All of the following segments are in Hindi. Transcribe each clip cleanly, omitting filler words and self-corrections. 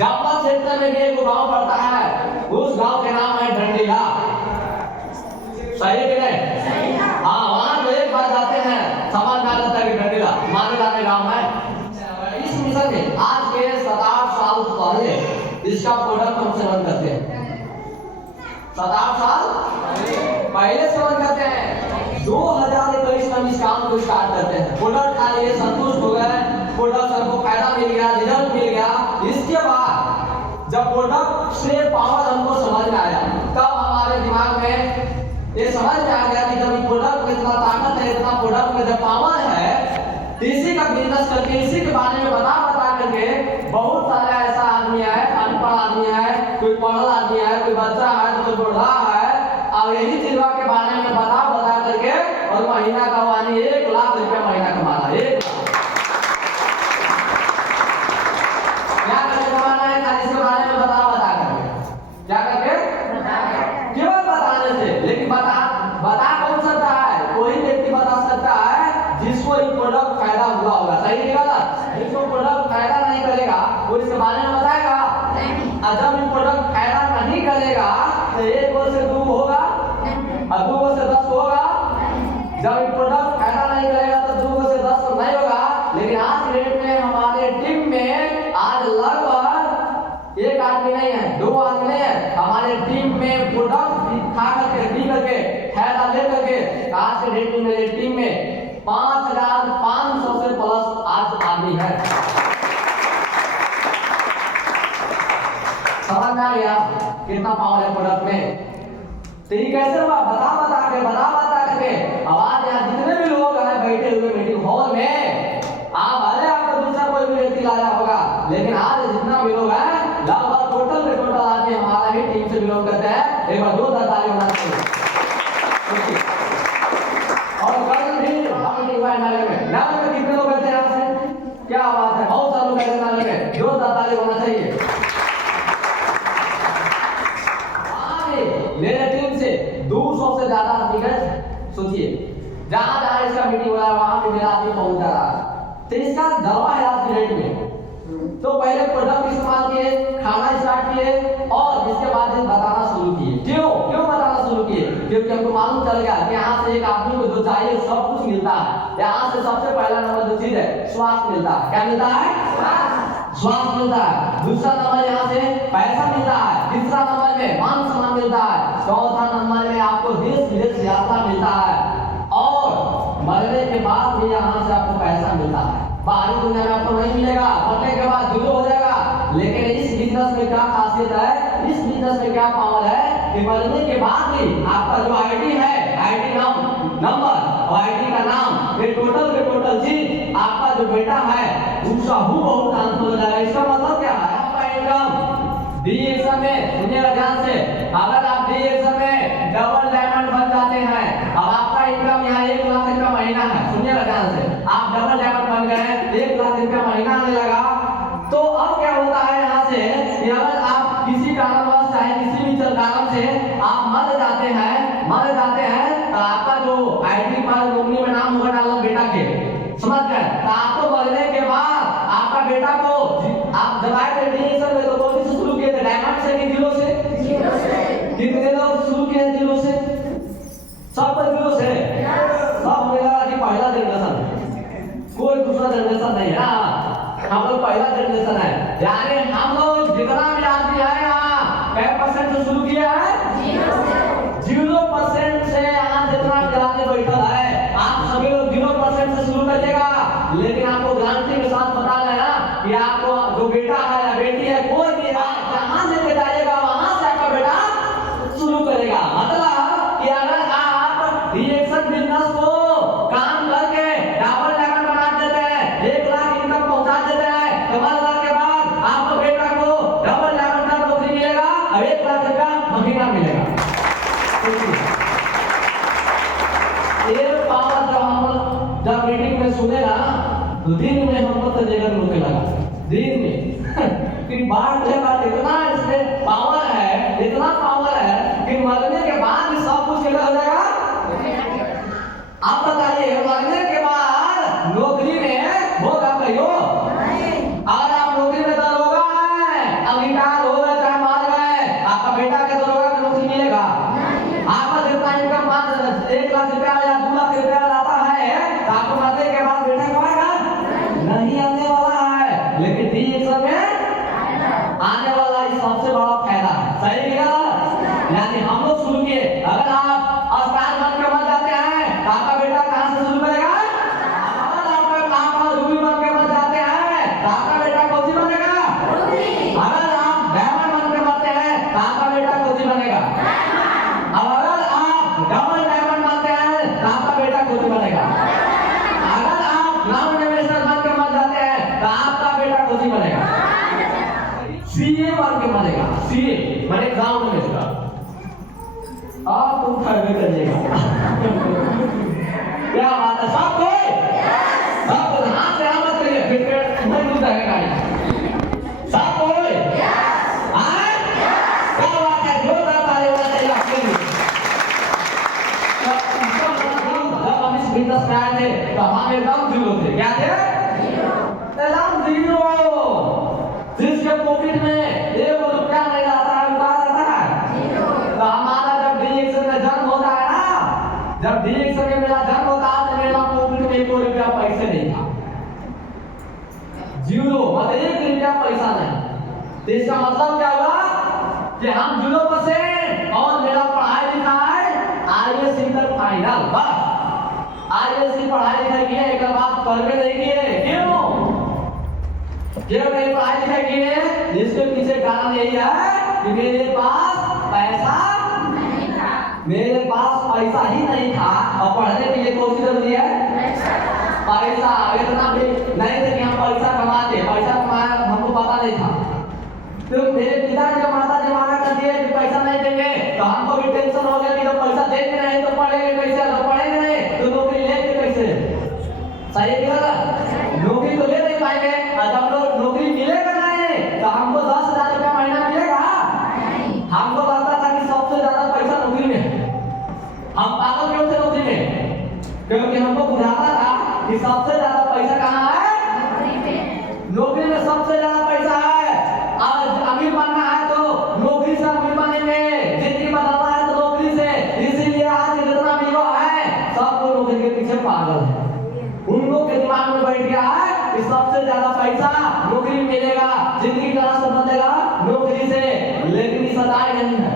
जामबा क्षेत्र में भी एक गांव पड़ता है, उस गांव के नाम है डंडीला। सही है कि नहीं? सही है। हाँ, वहां तो एक बार जाते हैं, समझ में आ जाता है कि डंडीला माने जाते गांव है। इस मिशन में आज के 7-8 साल पहले इसका प्रोडक्ट हम सेवन करते हैं। 7-8 साल पहले सेवन करते हैं। 2021 में हम इस काम को स्टार्ट करते हैं। प्रोडक्ट खा लिए, संतुष्ट हो गए, प्रोडक्ट हमको फायदा मिल गया, रिजल्ट मिल गया। इसके बाद जब प्रोडक्ट से पावर हमको समझ में आया, तब हमारे दिमाग में ये समझ में आ गया कि जब प्रोडक्ट में इतना ताकत है, इतना प्रोडक्ट में जब पावर है, इसी का बिजनेस करके, इसी के बारे में बता करके बहुत सारे ऐसा आदमी है, अनपढ़ आदमी है, कोई पढ़ल आदमी है, कोई बच्चा है, कोई बूढ़ा है, और यही चीजों के बारे में बता करके और महीना कमानी 1 लाख रुपया महीना कमाना। 1 क्या करके कमाना है? खाली इसके बारे में बता करके, क्या करके केवल बताने से। लेकिन बता कौन सकता है? कोई व्यक्ति बता सकता है जिसको ये प्रोडक्ट फायदा हुआ होगा। सही है गलत? जिसको प्रोडक्ट फायदा नहीं करेगा वो इसके बारे में बताएगा नहीं। और जब ये प्रोडक्ट फायदा नहीं करेगा तो 1 से 2 होगा और 2 से 10 होगा। जब ये प्रोडक्ट फायदा नहीं करेगा तो 2 से 10 नहीं होगा। लेकिन आज के डेट में हमारे टीम में आज लगभग 1 आदमी नहीं है, 2 आदमी नहीं है, हमारे टीम में प्रोडक्ट खा करके, पी करके, फायदा ले करके आज के डेट में मेरे टीम में 5500 से प्लस आज आदमी है। समझ में आ गया कितना पावर है प्रोडक्ट में? तो ये कैसे हुआ? बता करके आवाज यहाँ जितने भी लोग हैं बैठे हुए मीटिंग हॉल में, आप भले आपका दूसरा कोई भी व्यक्ति लाया होगा, लेकिन आज जितना भी लोग हैं लगभग टोटल आदमी हमारा ही टीम से बिलोंग करते हैं। एक बार 2 ताली होना चाहिए। और कल भी हम मीटिंग हुआ है नाले में कितने लोग बैठे हैं आपसे? क्या बात है, बहुत सारे लोग बैठे नाले में, 2 ताली होना चाहिए। मेरे टीम से 200 से ज्यादा आदमी गए। सोचिए जहां इसका मीटिंग हो रहा है वहां पे मेरा आदमी पहुंच जा रहा है। तो इसका जलवा है आज के डेट में। तो पहले प्रोडक्ट इस्तेमाल किए, खाना स्टार्ट किए और इसके बाद बताना शुरू किए। क्यों बताना शुरू किए? क्योंकि हमको मालूम चल गया कि यहाँ से एक आदमी को जो चाहिए सब कुछ मिलता है। यहाँ से सबसे पहला नंबर जो चीज है स्वास्थ्य मिलता है। क्या मिलता है? स्वास्थ्य मिलता है। दूसरा नंबर यहाँ से पैसा मिलता है। तीसरा नंबर में मान सम्मान मिलता है। चौथा नंबर में आपको देश विदेश यात्रा मिलता है और मरने के बाद भी यहाँ से आपको पैसा मिलता है। बाहरी दुनिया में आपको नहीं मिलेगा, मरने के बाद जीरो हो जाएगा। लेकिन इस बिजनेस में क्या खासियत है, इस बिजनेस में क्या पावर है कि मरने के बाद भी आपका जो आईडी है, आईडी नंबर और आईडी का नाम, ये टोटल के टोटल चीज आपका जो बेटा है उसका हूबहू ट्रांसफर हो जाएगा। इसका मतलब क्या है? आपका इनकम डीएक्सएम में, सुनिएगा ध्यान से, अगर आप डीएक्सएम में डबल डायमंड बन जाते हैं, अब आपका इनकम यहाँ 1 लाख रुपया महीना है। सुनिएगा ध्यान से, आप डबल डायमंड बन गए, 1 लाख रुपया महीना आने लगा। तो अब क्या होता है यहाँ से, अगर आप किसी कारणवश चाहे किसी भी कारण से आप मर जाते हैं तो आपका जो आईडी पर नॉमिनी में नाम होगा डालो बेटा के, समझ गए? तो आपको मरने के बाद आपका बेटा को आप जब आए थे डीएक्सएम में तो कौन से शुरू किए थे? डायमंड से कि जीरो से? कितने लोग शुरू किए जीरो से? सब पर जीरो से? सब मिला कि पहला जनरेशन, कोई दूसरा जनरेशन नहीं है। हम लोग पहला जनरेशन है, यानी हम लोग जितना भी आदमी है यहाँ कै % से शुरू किया है? 0% से यहाँ जितना भी आदमी बैठा है आप सभी लोग 0% से शुरू करिएगा। लेकिन आपको गारंटी के साथ बता रहे हैं कि आपको जो बेटा है या बेटी है कोई भी है, जहाँ लेके जाइएगा वहां से आपका बेटा शुरू करेगा। मतलब कि अगर आप रिएक्शन बिजनेस को काम करके डबल डायमंड बना देते हैं, 1 लाख इनकम पहुंचा देते हैं, तो मरने के बाद आपको बेटा को डबल डायमंड का नौकरी मिलेगा और 1 लाख रुपया महीना मिलेगा। ये पावर जो हम जब मीटिंग में सुने ना तो दिन में हमको तो जगह रोके लगा, दिन में कि बात इतना इसमें पावर है, इतना पावर है कि मरने के बाद भी सब कुछ हो जाएगा। आप बताइए मरने के बाद नौकरी में होगा कहियो? अगर आप नौकरी में दरोगा है, अब शुरू किए। अगर आप अस्पताल बन के मर जाते हैं तो आपका बेटा कहां से शुरू करेगा? अगर आप रूबी बन के मर जाते हैं तो आपका बेटा कौन सी बनेगा? अगर आप डायमंड बन के मरते हैं तो आपका बेटा कौन सी बनेगा? अगर आप डबल डायमंड बनते हैं तो आपका बेटा कौन सी बनेगा? अगर आप ग्राउंड इन्वेस्टर बन के मर जाते हैं तो आपका बेटा कौन सी बनेगा? सीए बन के मरेगा। सीए माने ग्राउंड इन्वेस्टर। आप तुम खड़े करिएगा। क्या बात है सब कोई? सब कोई हाथ से मत करिए, फिर नहीं डूब जाएगा गाड़ी। सब कोई आए? क्या बात है? जोरदार ताली होना चाहिए आपके लिए। जब हम इस बिजनेस में आए थे तो हमारे एकदम जीरो थे। क्या थे? एकदम जीरो। जिसके पॉकेट में 1 रुपया नहीं रहता है, उतार रहता है। तो हमारा जब डीएक्शन में जन्म होता है ना, जब डीएक्शन में मेरा जन्म होता है तो मेरा पॉकेट में 1 रुपया पैसे नहीं था। जीरो मतलब 1 रुपया पैसा नहीं। तो इसका मतलब क्या हुआ कि हम 0% और मेरा पढ़ाई लिखाई आईएएस इंटर फाइनल बस। आईएएस की पढ़ाई लिखाई की है, एक बात करके नहीं किए। क्यों नहीं पढ़ाई लिखाई की है? इसके पीछे कारण यही है कि मेरे पास पैसा नहीं था। मेरे पास पैसा ही नहीं था और पढ़ने के लिए कौन सी जरूरी है? पैसा। इतना भी नहीं था कि हम पैसा कमाते, पैसा कमाया हमको पता नहीं था। तो मेरे पिताजी और माताजी माना कर दिए कि पैसा नहीं देंगे तो हमको भी टेंशन हो गया कि जब पैसा देंगे नहीं तो पढ़ेंगे कैसे? जब पढ़ेंगे नहीं तो नौकरी लेंगे कैसे? सही है? नौकरी तो ले नहीं पाएंगे। जब लोग नौकरी मिलेगा नहीं तो हमको 10,000 रुपया महीना मिलेगा। हमको लगता था कि सबसे ज्यादा पैसा नौकरी में है। हम पागल क्यों थे नौकरी में? क्योंकि हमको बुझाता था कि सबसे ज्यादा पैसा कहाँ है? नौकरी में सबसे ज्यादा पैसा है। आज अमीर बनना है तो नौकरी से अमीर बनेंगे, जिंदगी बदलना है तो नौकरी से। इसीलिए आज जितना अमीर है सब लोग नौकरी के पीछे पागल है। उन लोग के दिमाग में बैठ गया है कि सबसे ज्यादा पैसा नौकरी में मिलेगा, जिंदगी का रास्ता बदलेगा नौकरी से। लेकिन ये सच्चाई नहीं है।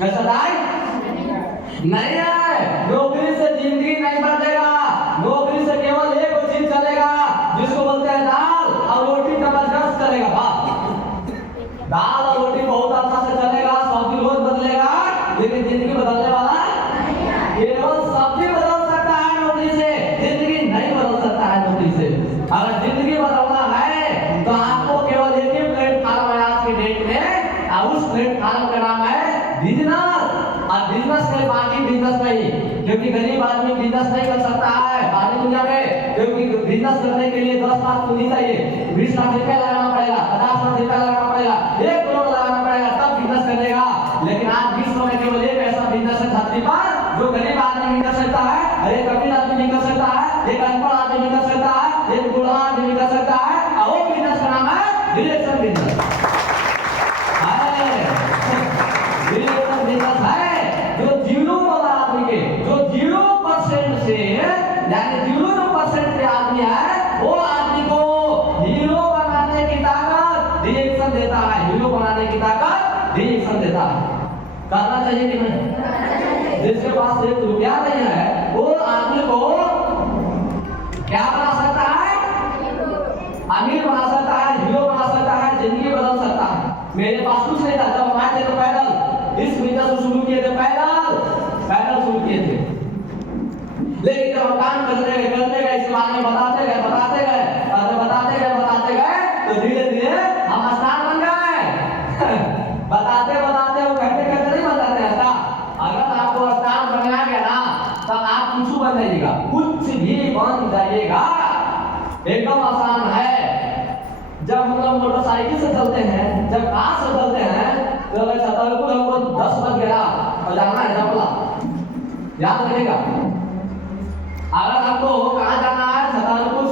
सच्चाई नहीं है। नौकरी से जिंदगी नहीं बदलेगा। नौकरी से केवल एक चीज चलेगा जिसको बोलते हैं दाल और रोटी जबरदस्त चलेगा। बस दाल और रोटी बहुत अच्छा से चलेगा, सब्जी रोज बदलेगा, लेकिन जिंदगी बदलने वाला केवल सब्जी बदल सकता है नौकरी से, जिंदगी नहीं बदल सकता है नौकरी से। अगर जिंदगी बदलना है तो आपको केवल एक ही प्लेटफॉर्म है आज के डेट में, और उस प्लेटफॉर्म का नाम है बिजनेस। और बिजनेस में बाकी बिजनेस नहीं, क्योंकि गरीब आदमी बिजनेस नहीं कर सकता है बाहरी दुनिया में। क्योंकि बिजनेस करने के लिए 10 लाख पूंजी चाहिए, 20 लाख रुपया लगाना पड़ेगा, 50 लाख रुपया लगाना पड़ेगा, 1 करोड़ लगाना पड़ेगा, तब बिजनेस करेगा। लेकिन आज विश्व में केवल एक ऐसा बिजनेस है धरती पर जो गरीब आदमी भी कर सकता है, एक अमीर आदमी भी कर सकता है, एक अनपढ़ आदमी भी कर सकता है, एक बूढ़ा आदमी भी कर सकता है, और वो बिजनेस का नाम है डिरेक्शन बिजनेस। डिरेक्शन बिजनेस है जो 0 आदमी के, जो 0% से यानी 0% के आदमी है, वो आदमी को हीरो बनाने की ताकत डिरेक्शन देता है। हीरो बनाने की ताकत डिरेक्शन देता है। करना चाहिए कि नहीं? जिसके पास 1 रुपया नहीं है वो आदमी को क्या बना सकता है? अमीर बना सकता है, हीरो बना सकता है, जिंदगी बदल सकता है। मेरे पास कुछ नहीं था, जब हम आए थे तो पैदल इस बिजनेस को शुरू किए थे, पैदल शुरू किए थे। लेकिन जब हम काम करते गए इस बारे में बताते गए तो धीरे धीरे हम स्टार बन गए। बताते वो कहते नहीं बताते ऐसा। अगर आपको स्टार बनना गया ना तो आप कुछ बन जाइएगा, कुछ भी बन जाइएगा, एकदम आसान है। जब हम लोग मोटरसाइकिल से चलते हैं, जब कार से चलते हैं तो अगर छतरपुर हमको 10 बज गया और जाना है जपला, याद रखेगा। अगर हमको कहाँ जाना है? छतरपुर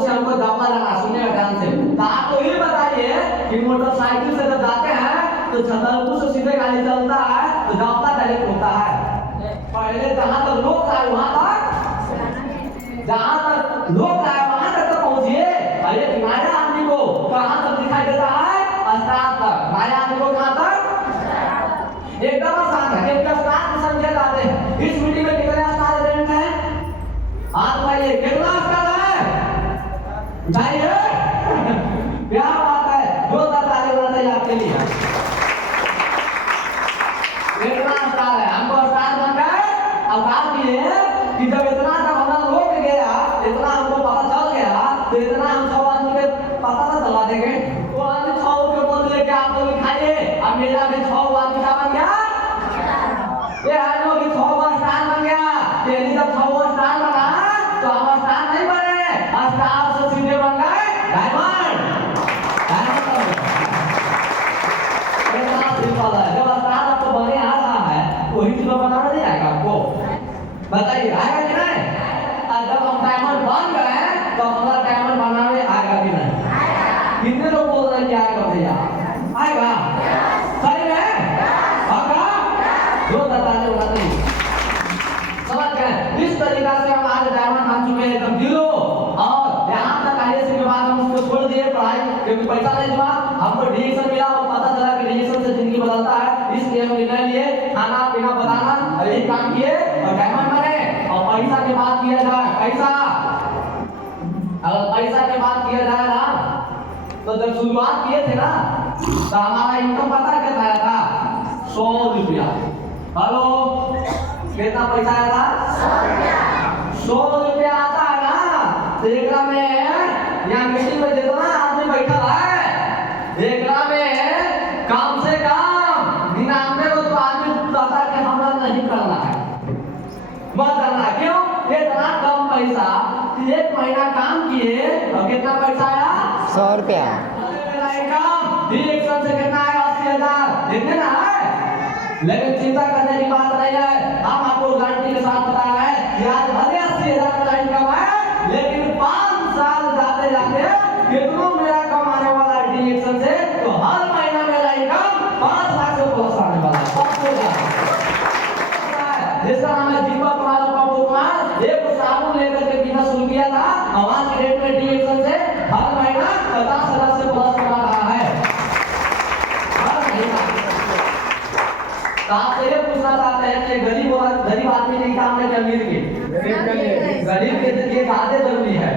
से हमको जपला जाना, सुनिएगा ध्यान से। तो आप तो ये बताइए कि मोटरसाइकिल से जब जाते हैं तो छतरपुर से सीधे गाड़ी चलता है तो जपला डायरेक्ट होता है। पहले जहाँ तक लोग आए वहाँ तक, जहाँ तक लोग आए वहाँ तक तो पहुँचिए। अरे तुम्हारे आदमी को कहाँ तक दिखाई देता है? स्टार तक। आया आपको कहां तक? एकदम आसान है। क्योंकि स्टार की संख्या ज्यादा है। इस मीटिंग में कितने स्टार एलिमेंट हैं? हाथ उठाइए। कितना स्टार है? उठाइए। क्या बात है, जोरदार ताली होना चाहिए आपके लिए। कितना स्टार है? हमको स्टार बन गए। अब बात ये है कि जब इतना जब हमारा रोक गया, इतना हमको पता चल गया, तो इतना हम सब आदमी के पता ना चला देंगे। तो आदमी 6 के बोल दिए कि आप लोग खाइए। अब मेरा भी 6 आदमी का बन गया। ये आदमी भी 6 स्टार बन गया। तेरी जब 6 स्टार बना तो हम स्टार नहीं बने, स्टार से सीधे बन गए डायमंड। सिंपल है। जब स्टार आपको बने आ रहा है वही चीज बनाना नहीं आएगा आपको? बताइए आएगा कि नहीं? जब हम डायमंड बन गए तो हमारा डायमंड बनाने आएगा कि नहीं? कितने लोग बोल रहे हैं कि आएगा भैया? आएगा सही में? आएगा जो बताने वाला नहीं समझ गए। इस तरीका से हम आज डायमंड बन चुके हैं एकदम जीरो। और यहाँ तक आने से के बाद हम उसको छोड़ दिए पढ़ाई, क्योंकि पैसा नहीं हुआ। हमको डिसीजन मिला और पता चला कि डिसीजन से जिंदगी बदलता है। इसलिए हम निर्णय लिए खाना पीना बनाना और यही काम किए और डायमंड बने। और पैसा की बात किया जाए, पैसा अगर पैसा की बात किया जाए ना, तो जब शुरुआत किए थे ना तो हमारा इनकम पता कितना आया था? 100 रुपया। हेलो, कितना पैसा आया था? 100 रुपया आता है ना। तो एक में यहाँ मीटिंग में जितना आदमी बैठा है, एक में कम से कम 99 को तो आदमी कहता कि हमें नहीं करना है, मत करना। क्यों? इतना कम पैसा, 1 महीना काम किए और कितना पैसा आया? 100 रुपया। मेरा इनकम डिडक्शन से कितना आया? 80,000। देखते ना है। लेकिन चिंता करने की बात नहीं है। हम आपको गारंटी के साथ बता रहे हैं कि आज भले 80,000 मेरा इनकम है, लेकिन 5 साल जाते जाते कितना मेरा कमाने वाला है डिडक्शन से, तो हर महीना मेरा इनकम 5 लाख से प्लस आने वाला है। जिसका नाम है दीपक कुमार पप्पू कुमार। एक साबुन लेकर के पीना शुरू किया था, आज के डेट में डिडक्शन से हर महीना 50,000 से प्लस कमा रहा है। हर महीना आप ये पूछना चाहते हैं कि गरीब आदमी नहीं काम है कि अमीर के? गरीब के लिए ज्यादा जरूरी है।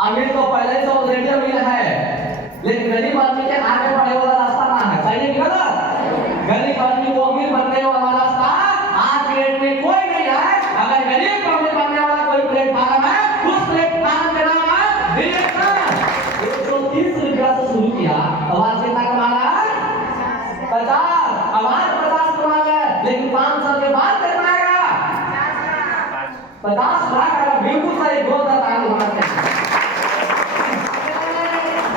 अमीर तो पहले से ऑलरेडी अमीर है, लेकिन गरीब आदमी के आगे बढ़ने वाला रास्ता कहाँ है? सही है कि गलत? गरीब आदमी को अमीर बनने वाला रास्ता आज के डेट में कोई नहीं है। अगर गरीब को अमीर बनने वाला कोई प्लेटफार्म है, उस प्लेटफार्म का नाम है डिडक्शन। 130 रुपया से शुरू किया, अब आज कितना कमा रहा है? 50। अब आज 50 कमा रहा है, लेकिन 5 साल के बाद कितना आएगा? 50 लाख आएगा। बिल्कुल सही बोल रहा है।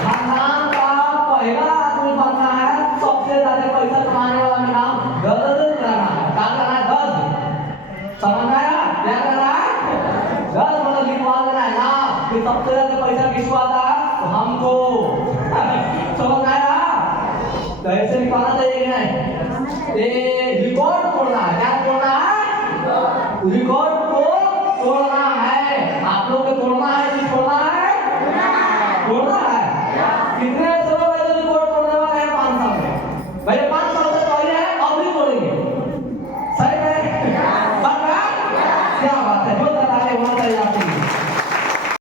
खानदान का पहला आदमी बनना है, सबसे ज्यादा पैसा कमाने वाला में नाम गज करना है। क्या करना है? गज। समझ आया? क्या करना है? गज मतलब लिखवा देना है ना कि सबसे ज्यादा पैसा किसको आता है? तो हमको। समझ आया? तो ऐसे लिखवाना चाहिए नहीं। ये रिकॉर्ड तोड़ना है। क्या तोड़ना है? रिकॉर्ड को तोड़ना है। आप लोग को तोड़ना है कि छोड़ना है? तोड़ना है। कितने